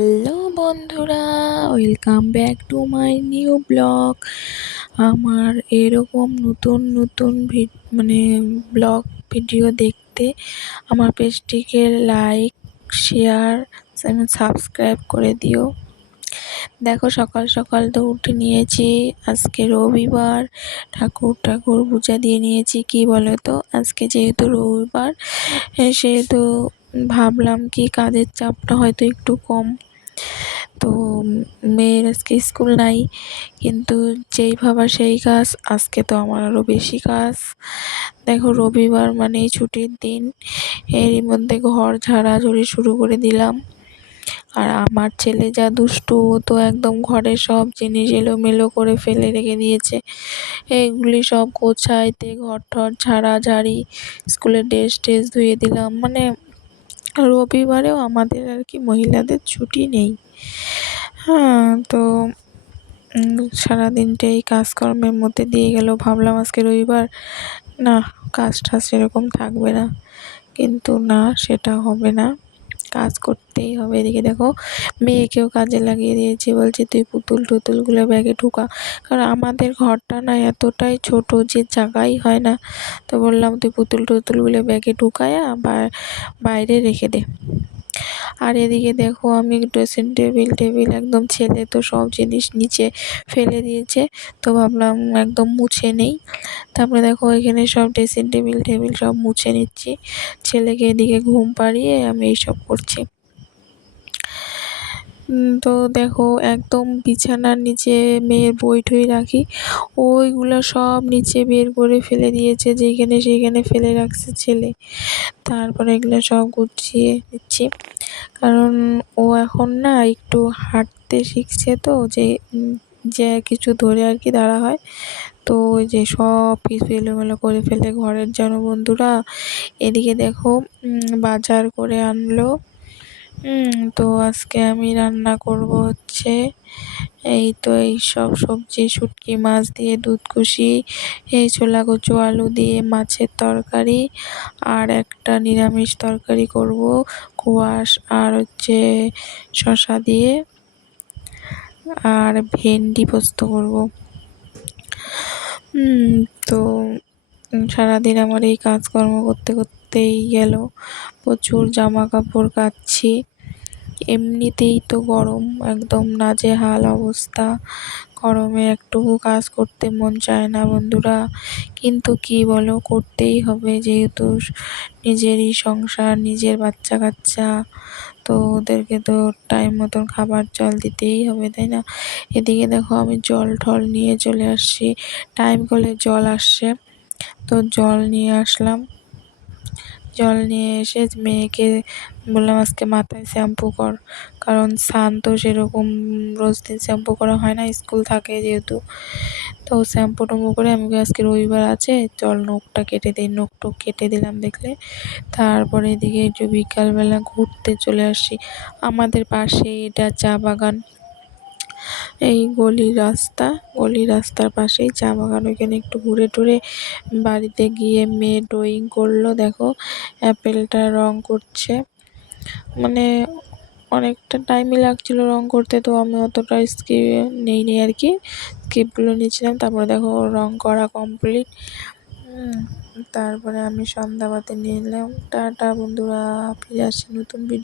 Hello বন্ধুরা, welcome back to my new blog. আমার এরকম নতুন নতুন ব্লগ ভিডিও দেখতে আমার পেজটিকে লাইক, শেয়ার এবং সাবস্ক্রাইব করে দিও। দেখো, সকাল সকাল তো উঠে নিয়েছি। আজকে রবিবার, ঠাকুর পূজা দিয়ে নিয়েছি। কি বলো তো, আজকে যেহেতু রবিবার, সেহেতু ভাবলাম কি কাজের চাপটা হয়তো একটু কম। তো মেয়ের আজকে স্কুল নাই, কিন্তু যেই ভাবা সেই কাজ। আজকে তো আমার আরও বেশি কাজ। দেখো, রবিবার মানেই ছুটির দিন। এরই মধ্যে ঘর ঝাড়াঝুড়ি শুরু করে দিলাম। আর আমার ছেলে যা দুষ্টু, ও তো একদম ঘরের সব জিনিস এলোমেলো করে ফেলে রেখে দিয়েছে। এইগুলি সব গোছাইতে ঘর টর ঝাড়াঝাড়ি, স্কুলের ড্রেস ট্রেস ধুয়ে দিলাম। রবিবারেও আমাদের আর কি মহিলাদের ছুটি নেই। হ্যাঁ, তো সারাদিনটাই কাজকর্মের মধ্যে দিয়ে গেল। ভাবলাম আজকে রবিবার, না, কাজটা সেরকম থাকবে না, কিন্তু না, সেটা হবে না, কাজ করতেই হবে। এদিকে দেখো, মেয়েকেও কাজে লাগিয়ে দিয়েছি। বলছি তুই পুতুলগুলো ব্যাগে ঢুকা, কারণ আমাদের ঘরটা না এতটাই ছোট যে জায়গাই হয় না। তো বললাম তুই পুতুলগুলো ব্যাগে ঢুকায় বাইরে রেখে দে। আর এদিকে দেখো, আমি ড্রেসিং টেবিল একদম, ছেলে তো সব জিনিস নিচে ফেলে দিয়েছে, তো ভাবলাম একদম মুছে নেই। তারপরে দেখো, এখানে সব ড্রেসিং টেবিল সব মুছে নিচ্ছি। ছেলেকে এদিকে ঘুম পাড়িয়ে আমি এইসব করছি। তো দেখো, একদম বিছানার নিচে মেয়ের বই ঠই রাখি, ওইগুলো সব নিচে বের করে ফেলে দিয়েছে, যেখানে সেইখানে ফেলে রাখছে ছেলে। তারপরে এগুলো সব গুছিয়ে দিচ্ছি, কারণ ও এখন না একটু হাঁটতে শিখছে, তো যে কিছু ধরে আর কি দাঁড়া হয়। তো ওই যে সব কিছু এলোমেলো করে ফেলে ঘরের, যেন বন্ধুরা। এদিকে দেখো, বাজার করে আনলো। তো আজকে আমি রান্না করব হচ্ছে এই তো এই সব সবজি, শুটকি মাছ দিয়ে দুধকুশি, এই ছোলা কচু আলু দিয়ে মাছের তরকারি, আর একটা নিরামিষ তরকারি করব কোয়াশ আর হচ্ছে শসা দিয়ে, আর ভেন্ডি পোস্ত করব। তো সারাদিন আমার এই কাজকর্ম করতে করতেই গেল। প্রচুর জামা কাপড় কাচ্ছি। এমনিতেই তো গরম, একদম নাজেহাল অবস্থা। গরমে একটুকু কাজ করতে মন চায় না বন্ধুরা, কিন্তু কি বলো, করতেই হবে, যেহেতু নিজেরই সংসার, নিজের বাচ্চা কাচ্চা, তো ওদেরকে তো টাইম মতন খাবার জল দিতেই হবে, তাই না? এদিকে দেখো, আমি জল ঠল নিয়ে চলে আসছি। টাইম কলে জল আসছে, তো জল নিয়ে আসলাম। জল নিয়ে এসে মেয়েকে বললাম আজকে মাথায় শ্যাম্পু কর, কারণ স্নান তো সেরকম রোজ দিন শ্যাম্পু করা হয় না, স্কুল থাকে যেহেতু। তো শ্যাম্পু ট্যাম্পু করে আমি আজকে রবিবার আছে, চল নখটা কেটে দিই। নখ টখ কেটে দিলাম দেখলে। তারপরে এদিকে একটু বিকালবেলা ঘুরতে চলে আসছি। আমাদের পাশে এটা চা বাগান, এই গলির রাস্তার পাশেই চা বাগান। ওইখানে একটু ঘুরে টুরে বাড়িতে গিয়ে মেয়ে ড্রয়িং করলো। দেখো, অ্যাপেলটা রং করছে, মানে অনেকটা টাইমই লাগছিলো রং করতে, তো আমি অতটা স্কিপ নেইনি আর কি, স্কিপগুলো নিয়েছিলাম। তারপরে দেখো, রং করা কমপ্লিট। তারপরে আমি সন্ধ্যাবাতি নিলাম। টাটা বন্ধুরা, ফিরে আসছি নতুন ভিডিও।